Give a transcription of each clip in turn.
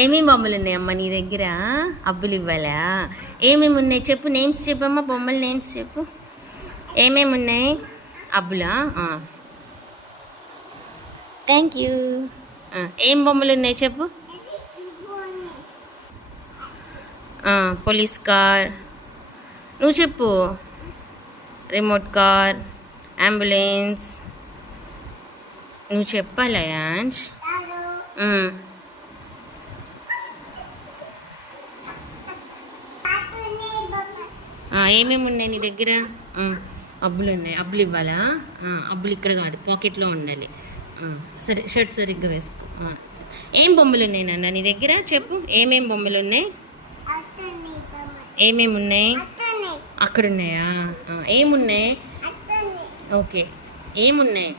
ఏమేమి బొమ్మలు ఉన్నాయమ్మా నీ దగ్గర? అబ్బులు ఇవ్వాలా? ఏమేమి ఉన్నాయి చెప్పు, నేమ్స్ చెప్పమ్మా, బొమ్మల నేమ్స్ చెప్పు. ఏమేమి ఉన్నాయి? అబ్బులా? Thank you. ఏం బొమ్మలు ఉన్నాయి చెప్పు. Police car. నువ్వు చెప్పు. Remote car, ambulance. నువ్వు చెప్పాలా యాంష్? ఏమేమి ఉన్నాయి నీ దగ్గర? అబ్బులు ఉన్నాయి. అబ్బులు ఇవ్వాలా? అబ్బులు ఇక్కడ కాదు, పాకెట్లో ఉండాలి. సరే, షర్ట్ సరిగ్గా వేసుకో. ఏం బొమ్మలు ఉన్నాయి నాన్న నీ దగ్గర చెప్పు. ఏమేం బొమ్మలు ఉన్నాయి? ఏమేమి ఉన్నాయి? అక్కడ ఉన్నాయా? ఏమున్నాయి? ఓకే, ఏమున్నాయి?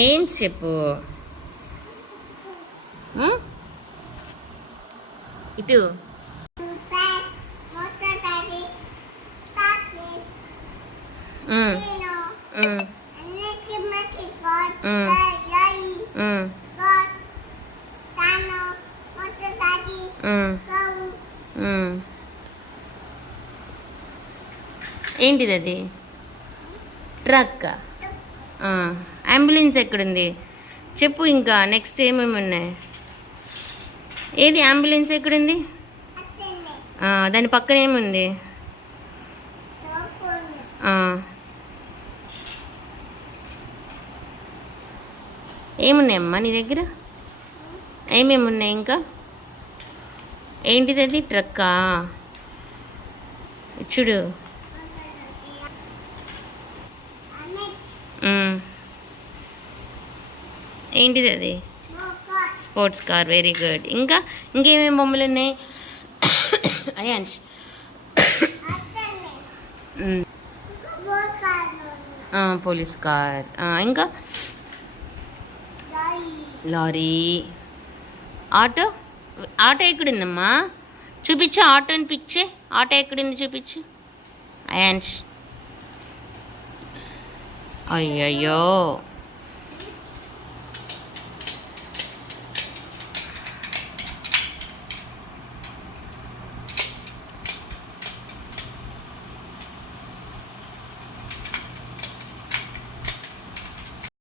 నేమ్స్ చెప్పు. ఇటు ఏంటిది అది? ట్రక్. అంబులెన్స్ ఎక్కడుంది చెప్పు. ఇంకా నెక్స్ట్ ఏమేమి ఉన్నాయి? ఏది అంబులెన్స్ ఎక్కడుంది? దాని పక్కన ఏముంది? ఏమున్నాయమ్మా నీ దగ్గర? ఏమేమి ఉన్నాయి ఇంకా? ఏంటిది అది? ట్రక్కా? చూడు. ఏంటిది అది? Sports car. Very good. ఇంకా ఇంకేమేమి బొమ్మలు ఉన్నాయి అయాన్ష్? Police car. ఇంకా లారీ. ఆటో. ఆటో ఎక్కడుందమ్మా? చూపించు. ఆటోని పిచ్చే. ఆటో ఎక్కడుంది చూపించు అయాన్ష్. అయ్యయ్యో.